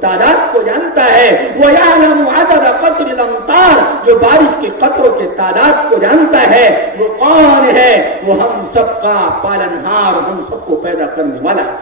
تعداد کو جانتا ہے، وَيَعْلَمُ عَدَدَ قَطْرِ الْأَمْطَارِ، جو بارش کے قطروں کے تعداد کو جانتا ہے، وہ کون ہے؟ وہ ہم سب کا پالنہار، ہم سب کو پیدا کرنے والا ہے۔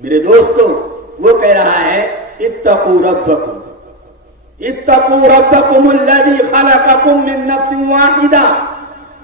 میرے دوستو، وہ کہہ رہا ہے اتقوا ربکم، اتقوا ربکم الذی خلقکم من نفس واحدہ،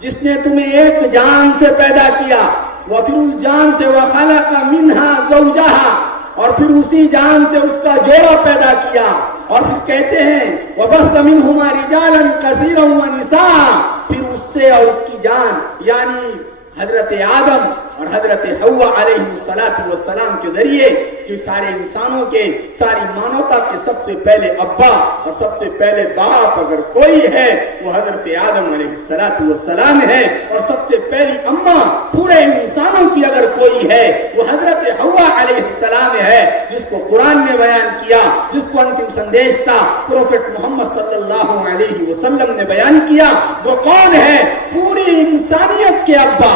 جس نے تمہیں ایک جان سے پیدا کیا، وپھر اس جان سے وخلق منہا زوجہا، اور پھر اسی جان سے اس کا جوڑا پیدا کیا، اور پھر کہتے ہیں وَبَثَّ مِنْهُمَا رِجَالًا كَثِيرًا وَنِسَاءً، پھر اس سے اور اس کی جان یعنی حضرت آدم اور حضرت حوا علیہ السلام کے ذریعے جو سارے انسانوں کے، ساری مانوتا کے سب سے پہلے ابا اور سب سے پہلے باپ اگر کوئی ہے وہ حضرت آدم علیہ السلام ہے، اور سب سے پہلی اماں پورے انسانوں کی اگر کوئی ہے وہ حضرت حوا علیہ السلام ہے، جس کو قرآن نے بیان کیا، جس کو انتم سندیش تھا پروفٹ محمد صلی اللہ علیہ وسلم نے بیان کیا۔ وہ کون ہے؟ پوری انسانیت کے ابا،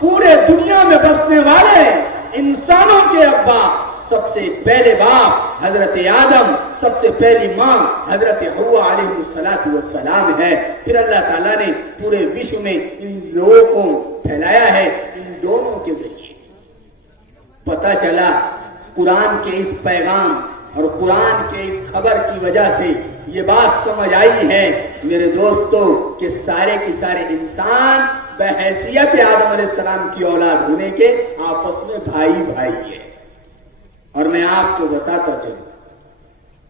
پورے دنیا میں بسنے والے انسانوں کے ابا، سب سے پہلے باپ حضرت آدم، سب سے پہلی ماں حضرت حوا علیہ السلام ہے۔ پھر اللہ تعالیٰ نے پورے وشو میں ان لوگوں کو پھیلایا ہے ان دونوں کے ذریعے۔ پتہ چلا قرآن کے اس پیغام اور قرآن کے اس خبر کی وجہ سے یہ بات سمجھ آئی ہے میرے دوستو کہ سارے کے سارے انسان بحیثیت آدم علیہ السلام کی اولاد ہونے کے آپس میں بھائی بھائی ہے۔ اور میں آپ کو بتاتا چلوں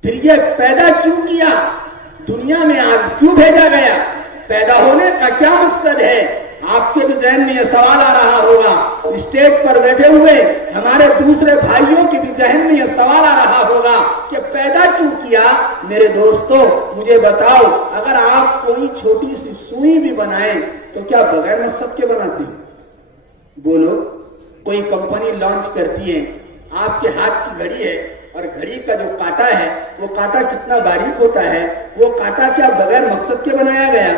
پھر یہ پیدا کیوں کیا، دنیا میں آج کیوں بھیجا گیا، پیدا ہونے کا کیا مقصد ہے؟ آپ کے بھی ذہن میں یہ سوال آ رہا ہوگا، اسٹیج پر بیٹھے ہوئے ہمارے دوسرے بھائیوں کے بھی ذہن میں یہ سوال آ رہا ہوگا کہ پیدا کیوں کیا؟ میرے دوستو مجھے بتاؤ، اگر آپ کوئی چھوٹی سی سوئی بھی بنائیں تو کیا بغیر مقصد کے بناتے ہیں؟ بولو، کوئی کمپنی لانچ کرتی ہے، آپ کے ہاتھ کی گھڑی ہے اور گھڑی کا جو کانٹا ہے وہ کانٹا کتنا باریک ہوتا ہے، وہ کانٹا کیا بغیر مقصد کے بنایا گیا؟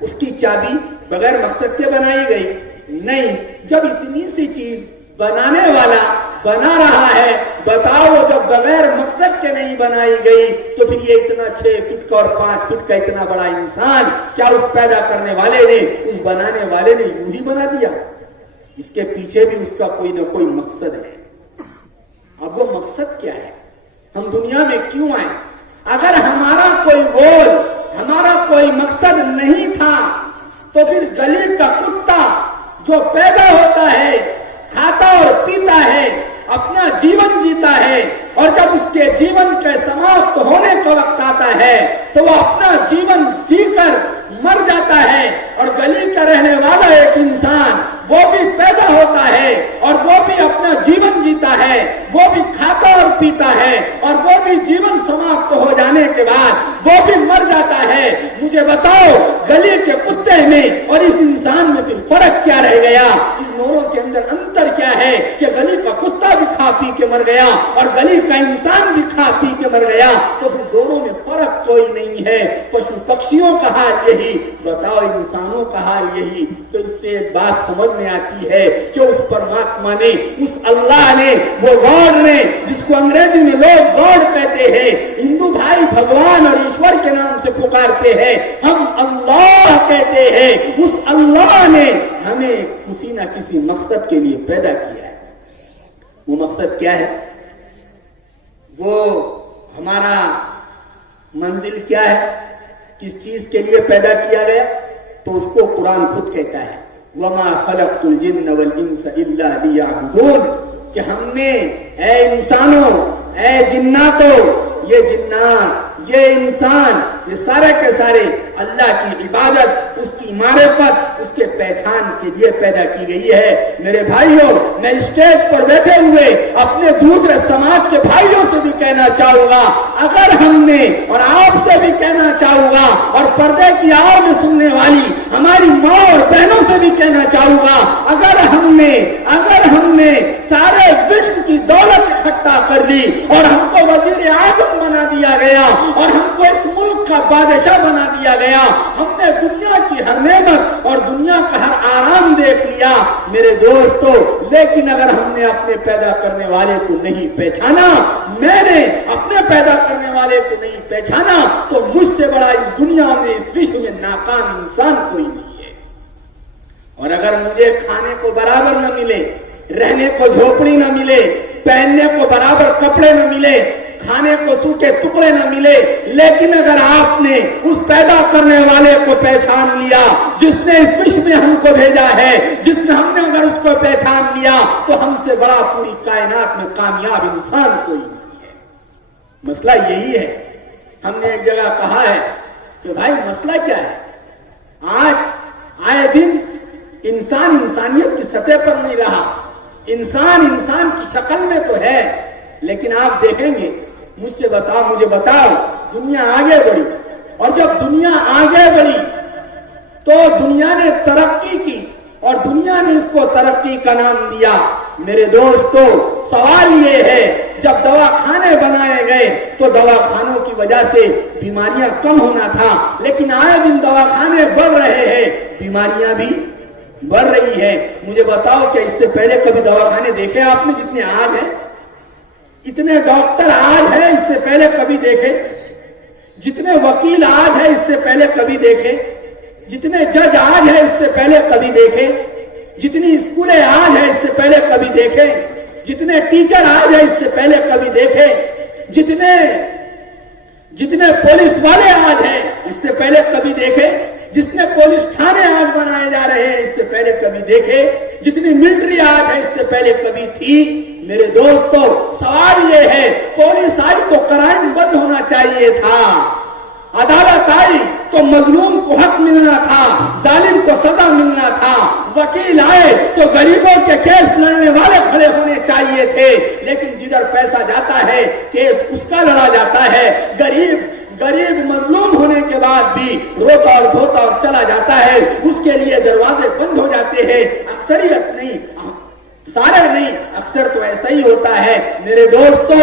اس کی چابی بغیر مقصد کے بنائی گئی؟ نہیں۔ جب اتنی سی چیز بنانے والا بنا رہا ہے، بتاؤ جب بغیر مقصد کے نہیں بنائی گئی تو پھر یہ اتنا 6 فٹ کا اور 5 فٹ کا اتنا بڑا انسان کیا اس پیدا کرنے والے نے، اس بنانے والے نے یوں ہی بنا دیا؟ اس کے پیچھے بھی اس کا کوئی نہ کوئی مقصد ہے۔ اب وہ مقصد کیا ہے؟ ہم دنیا میں کیوں آئے؟ اگر ہمارا کوئی گول، ہمارا کوئی مقصد نہیں تھا تو پھر گلی کا کتا جو پیدا ہوتا ہے، کھاتا اور پیتا ہے، اپنا جیون جیتا ہے، اور جب اس کے جیون کے سماپت ہونے کا وقت آتا ہے تو وہ اپنا جیون جی کر مر جاتا ہے، اور گلی کا رہنے والا ایک انسان وہ بھی پیدا ہوتا ہے اور وہ بھی اپنا جیون جیتا ہے، وہ بھی کھاتا اور پیتا ہے، اور وہ بھی جیون سماپت ہو جانے کے بعد وہ بھی مر جاتا ہے۔ مجھے بتاؤ گلی کے کتے میں اور اس انسان میں پھر فرق کیا رہ گیا؟ اس دونوں کے اندر انتر کیا ہے کہ گلی کا کتا بھی کھا پی کے مر گیا اور گلی کا انسان بھی کھا پی کے مر گیا، تو پھر دونوں میں فرق کوئی نہیں ہے۔ پشو پکشیوں کا حال یہی، بتاؤ انسانوں کا حال یہی۔ تو اس سے ایک بات سمجھ میں آتی ہے کہ اس پرماتما نے، اس اللہ نے، وہ گاڈ نے، جس کو انگریزی میں لوگ گاڈ کہتے ہیں، ہندو بھائی بھگوان اور ایشور کے نام سے پکارتے ہیں، ہم اللہ کہتے ہیں، اس اللہ نے ہمیں کسی نہ کسی مقصد کے لیے پیدا کیا ہے۔ وہ مقصد کیا ہے؟ وہ ہمارا منزل کیا ہے؟ کس چیز کے لیے پیدا کیا گیا؟ تو اس کو قرآن خود کہتا ہے وَمَا خَلَقْتُ الْجِنَّ وَالْإِنسَ إِلَّا لِيَعْبُدُونِ، کہ ہم نے اے انسانوں، اے جناتوں، یہ جنات، یہ انسان، یہ سارے کے سارے اللہ کی عبادت، اس کی معرفت، اس کے پہچان کے لیے پیدا کی گئی ہے۔ میرے بھائیوں، میں اسٹیج پر بیٹھے ہوئے اپنے دوسرے سماج کے بھائیوں سے بھی کہنا چاہوں گا، اگر ہم نے، اور آپ سے بھی کہنا چاہوں گا، اور پردے کی آڑ میں سننے والی ہماری ماں اور بہنوں سے بھی کہنا چاہوں گا، اگر ہم اگر ہم نے سارے وشو کی دولت اکٹھا کر لی اور ہم کو وزیر اعظم بنا دیا گیا اور ہم کو اس ملک کا بادشاہ بنا دیا گیا، ہم نے دنیا کی ہر نعمت اور دنیا کا ہر آرام دیکھ لیا میرے دوستو، لیکن اگر ہم نے اپنے پیدا کرنے والے کو نہیں پہچانا، میں نے اپنے پیدا کرنے والے کو نہیں پہچانا، تو مجھ سے بڑا اس دنیا میں اس وشو میں ناکام انسان کوئی نہیں ہے۔ اور اگر مجھے کھانے کو برابر نہ ملے، رہنے کو جھوپڑی نہ ملے، پہننے کو برابر کپڑے نہ ملے، کھانے کو سوکھے ٹکڑے نہ ملے، لیکن اگر آپ نے اس پیدا کرنے والے کو پہچان لیا جس نے اس وشو میں ہم کو بھیجا ہے، جس نے ہم نے اگر اس کو پہچان لیا تو ہم سے بڑا پوری کائنات میں کامیاب انسان کوئی نہیں ہے۔ مسئلہ یہی ہے۔ ہم نے ایک جگہ کہا ہے کہ بھائی مسئلہ کیا ہے؟ آج آئے دن انسان انسانیت کی سطح پر نہیں رہا، انسان انسان کی شکل میں تو ہے، لیکن آپ دیکھیں گے، مجھے بتاؤ دنیا آگے بڑھی، اور جب دنیا آگے بڑھی تو دنیا نے ترقی کی اور دنیا نے اس کو ترقی کا نام دیا۔ میرے دوستو، سوال یہ ہے جب دواخانے بنائے گئے تو دواخانوں کی وجہ سے بیماریاں کم ہونا تھا، لیکن آئے دن دواخانے بڑھ رہے ہیں، بیماریاں بھی بڑھ رہی ہے۔ مجھے بتاؤ کہ اس سے پہلے کبھی دواخانے دیکھے آپ نے جتنے آج ہیں؟ اتنے ڈاکٹر آج ہیں اس سے پہلے کبھی دیکھے؟ جتنے وکیل آج ہیں اس سے پہلے کبھی دیکھے؟ جتنے جج آج ہیں اس سے پہلے کبھی دیکھے؟ جتنی اسکولیں آج ہیں اس سے پہلے کبھی دیکھے؟ جتنے ٹیچر آج ہیں اس سے پہلے کبھی دیکھے؟ جتنے پولیس والے آج ہیں اس سے پہلے کبھی دیکھے؟ جتنے پولیس تھانے آج بنائے جا رہے ہیں اس سے پہلے کبھی دیکھے؟ جتنی ملٹری آج ہے اس سے پہلے کبھی تھی؟ میرے دوستو، سوال یہ ہے، پولیس آئی تو کرائم بند ہونا چاہیے تھا، عدالت آئی تو مظلوم کو حق ملنا تھا، ظالم کو سزا ملنا تھا، وکیل آئے تو غریبوں کے کیس لڑنے والے کھڑے ہونے چاہیے تھے، لیکن جدھر پیسہ جاتا ہے کیس اس کا لڑا جاتا ہے، غریب مظلوم ہونے کے بعد بھی روتا اور دھوتا اور چلا جاتا ہے، اس کے لیے دروازے بند ہو جاتے ہیں۔ اکثریت نہیں، سارے نہیں، اکثر تو ایسا ہی ہوتا ہے۔ میرے دوستو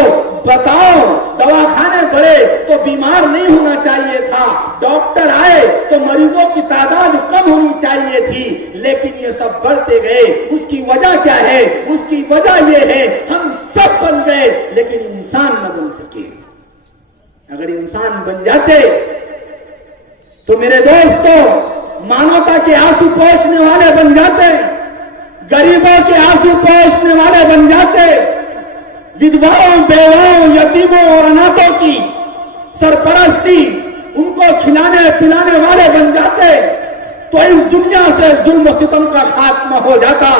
بتاؤ، دواخانے بڑھے تو بیمار نہیں ہونا چاہیے تھا، ڈاکٹر آئے تو مریضوں کی تعداد کم ہونی چاہیے تھی، لیکن یہ سب بڑھتے گئے۔ اس کی وجہ کیا ہے؟ اس کی وجہ یہ ہے ہم سب بن گئے لیکن انسان نہ بن سکے۔ اگر انسان بن جاتے تو میرے دوستو مانوتا کے آنسو پوچھنے والے بن جاتے، غریبوں کے آنسو پوچھنے والے بن جاتے، ودواؤں، بیواؤں، یتیموں اور اناتھوں کی سرپرستی، ان کو کھلانے پلانے والے بن جاتے، تو اس دنیا سے ظلم و ستم کا خاتمہ ہو جاتا،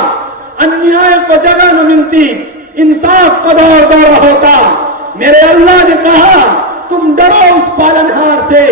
انیائے کو جگہ نہ ملتی، انصاف کا دور دورہ ہوتا۔ میرے اللہ نے کہا تم ڈرو اس پالنہار سے،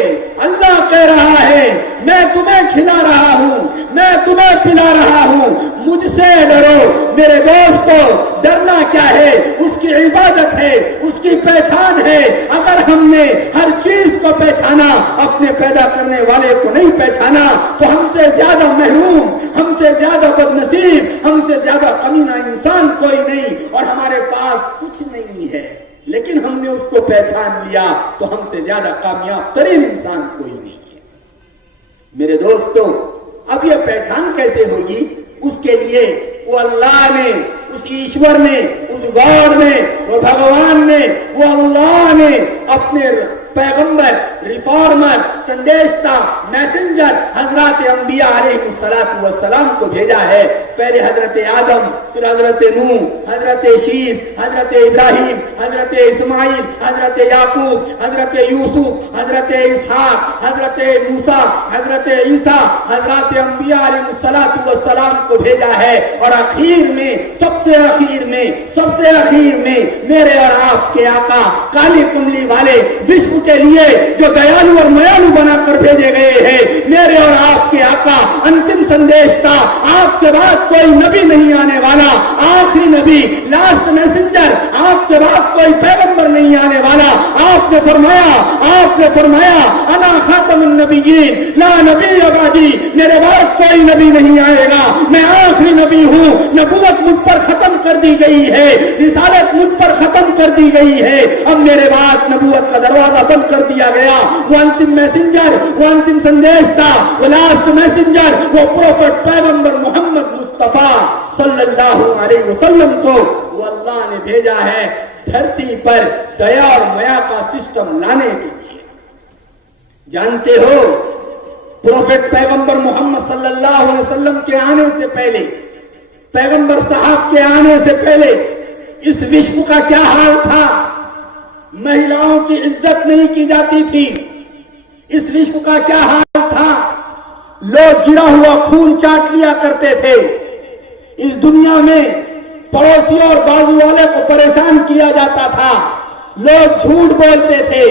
اللہ کہہ رہا ہے میں تمہیں کھلا رہا ہوں، میں تمہیں پلا رہا ہوں، مجھ سے ڈرو۔ میرے دوستو ڈرنا کیا ہے؟ اس کی عبادت ہے، اس کی پہچان ہے۔ اگر ہم نے ہر چیز کو پہچانا، اپنے پیدا کرنے والے کو نہیں پہچانا، تو ہم سے زیادہ محروم، ہم سے زیادہ بد نصیب، ہم سے زیادہ کمینہ انسان کوئی نہیں، اور ہمارے پاس کچھ نہیں ہے، لیکن ہم نے اس کو پہچان لیا تو ہم سے زیادہ کامیاب ترین انسان کوئی نہیں ہے۔ میرے دوستو اب یہ پہچان کیسے ہوگی؟ اس کے لیے وہ اللہ نے، اس ایشور نے، اس گاڈ نے، وہ بھگوان نے، وہ اللہ نے اپنے پیغمبر، ریفارمر، سندیشتا، میسنجر حضرات انبیاء علیہ السلام کو بھیجا ہے۔ پہلے حضرت آدم، پھر حضرت نوح، حضرت شیس، حضرت ابراہیم، حضرت اسماعیل، حضرت یعقوب، حضرت یوسف، حضرت اسحاق، حضرت موسیٰ، حضرت عیسیٰ، حضرات انبیاء علیہ السلام کو بھیجا ہے، اور اخیر میں سب سے اخیر میں میرے اور آپ کے آقا کالی کملی والے وشو کے لیے جو دیالو اور میالو بنا کر بھیجے گئے ہیں، میرے اور آپ کے آقا انتم سندیش تھا۔ آپ کے بعد کوئی نبی نہیں آنے والا، آخری نبی، لاسٹ میسنجر، آپ کے بعد کوئی پیغمبر نہیں آنے والا. آپ نے فرمایا انا خاتم النبیین لا نبی بعدی، میرے بعد کوئی نبی نہیں آئے گا، میں آخری نبی ہوں. نبوت مجھ پر ختم کر دی گئی ہے، رسالت مجھ پر ختم کر دی گئی ہے، اب میرے بعد نبوت کا دروازہ بند کر دیا گیا. وہ انتم میسنجر، وہ انتم سندیش تھا، وہ لاسٹ میسنجر، وہ پروفٹ پیغمبر محمد مصطفیٰ صلی اللہ علیہ وسلم کو وہ اللہ نے بھیجا ہے دھرتی پر دیا اور میا کا سسٹم لانے کے لیے. جانتے ہو پروفٹ پیغمبر محمد صلی اللہ علیہ وسلم کے آنے سے پہلے، پیغمبر صاحب کے آنے سے پہلے اس وشو کا کیا حال تھا؟ مہیلاؤں کی عزت نہیں کی جاتی تھی. اس وشو کا کیا حال تھا؟ لوگ گرا ہوا خون چاٹ لیا کرتے تھے. اس دنیا میں پڑوسیوں اور بازو والے کو پریشان کیا جاتا تھا. لوگ جھوٹ بولتے تھے،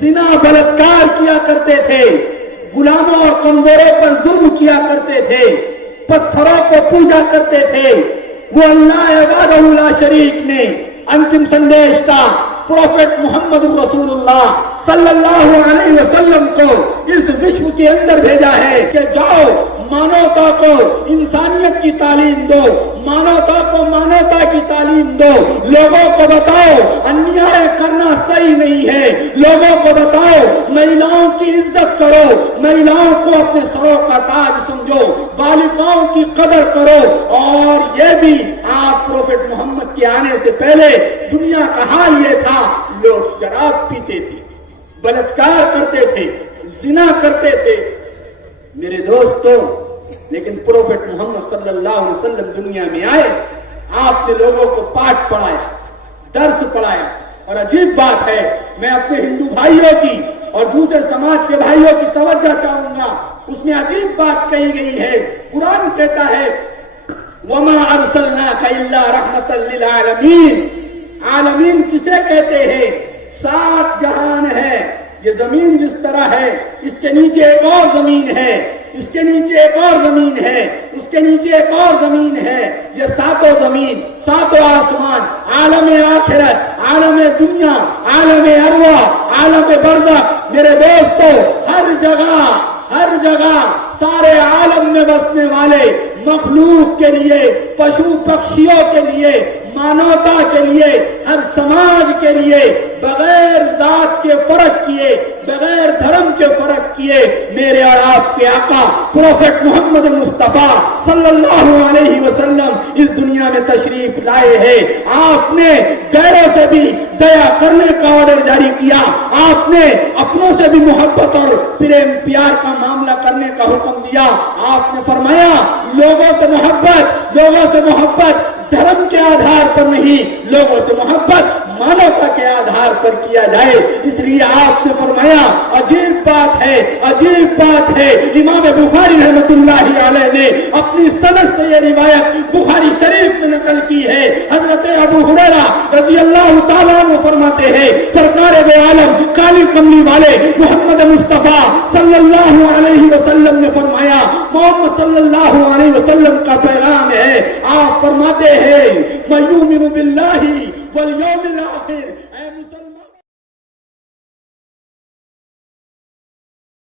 زنا بلاತ್ಕಾರ کیا کرتے تھے، غلاموں اور کمزوروں پر ظلم کیا کرتے تھے، پتھروں کو پوجا کرتے تھے. وہ اللہ وحدہ لا شریک نے انتم سندیش تھا پروفٹ محمد رسول اللہ صلی اللہ علیہ وسلم کو اس وشو کے اندر بھیجا ہے کہ جاؤ مانوتا کو انسانیت کی تعلیم دو، مانوتا کو مانوتا کی تعلیم دو. لوگوں کو بتاؤ انیائے کرنا صحیح نہیں ہے. لوگوں کو بتاؤ مہیلاؤں کی عزت کرو، مہیلاؤں کو اپنے سروں کا تاج سمجھو، بالغاؤں کی قدر کرو. اور یہ بھی آپ پروفٹ محمد کے آنے سے پہلے دنیا کا حال یہ تھا، لوگ شراب پیتے تھے، بلاತ್ಕಾರ کرتے تھے، زنا کرتے تھے. میرے دوستوں، لیکن پروفٹ محمد صلی اللہ علیہ وسلم دنیا میں آئے، آپ نے لوگوں کو پاٹ پڑھایا، درس پڑھایا. اور عجیب بات ہے، میں اپنے ہندو بھائیوں کی اور دوسرے سماج کے بھائیوں کی توجہ چاہوں گا. اس میں عجیب بات کہی گئی ہے. قرآن کہتا ہے وَمَا أَرْسَلْنَاكَ إِلَّا رَحْمَةً لِلْعَالَمِينَ. عالمین کسے کہتے ہیں؟ 7 جہان ہے. یہ زمین جس طرح ہے، اس کے نیچے ایک اور زمین ہے، اس کے نیچے ایک اور زمین ہے، اس کے نیچے ایک اور زمین ہے. یہ 7 زمین، 7 آسمان، عالم آخرت، عالم دنیا، عالم ارواح، عالم برزخ. میرے دوستو، ہر جگہ سارے عالم میں بسنے والے مخلوق کے لیے، پشو پکشیوں کے لیے، مانوتا کے لیے، ہر سماج کے لیے، بغیر ذات کے فرق کیے، بغیر دھرم کے فرق کیے، میرے اور آپ کے آقا پروفٹ محمد مصطفیٰ صلی اللہ علیہ وسلم اس دنیا میں تشریف لائے ہیں. آپ نے غیروں سے بھی دیا کرنے کا آرڈر جاری کیا. آپ نے اپنوں سے بھی محبت اور پریم پیار کا معاملہ کرنے کا حکم دیا. آپ نے فرمایا لوگوں سے محبت دھرم کے آدھار پر نہیں، لوگوں سے محبت مانوتا کے آدھار پر کیا جائے. اس لیے آپ نے فرمایا عجیب بات ہے. امام بخاری رحمۃ اللہ علیہ نے اپنی سند سے یہ روایت بخاری شریف میں نقل کی ہے. حضرت ابو ہریرہ رضی اللہ تعالیٰ عنہ فرماتے ہیں سرکار دو عالم کالی کملی والے محمد مصطفیٰ صلی اللہ علیہ وسلم نے فرمایا، محمد صلی اللہ علیہ وسلم کا پیغام ہے. آپ فرماتے ہیں میں یؤمن باللہ والیوم الاخر. اے مسلمان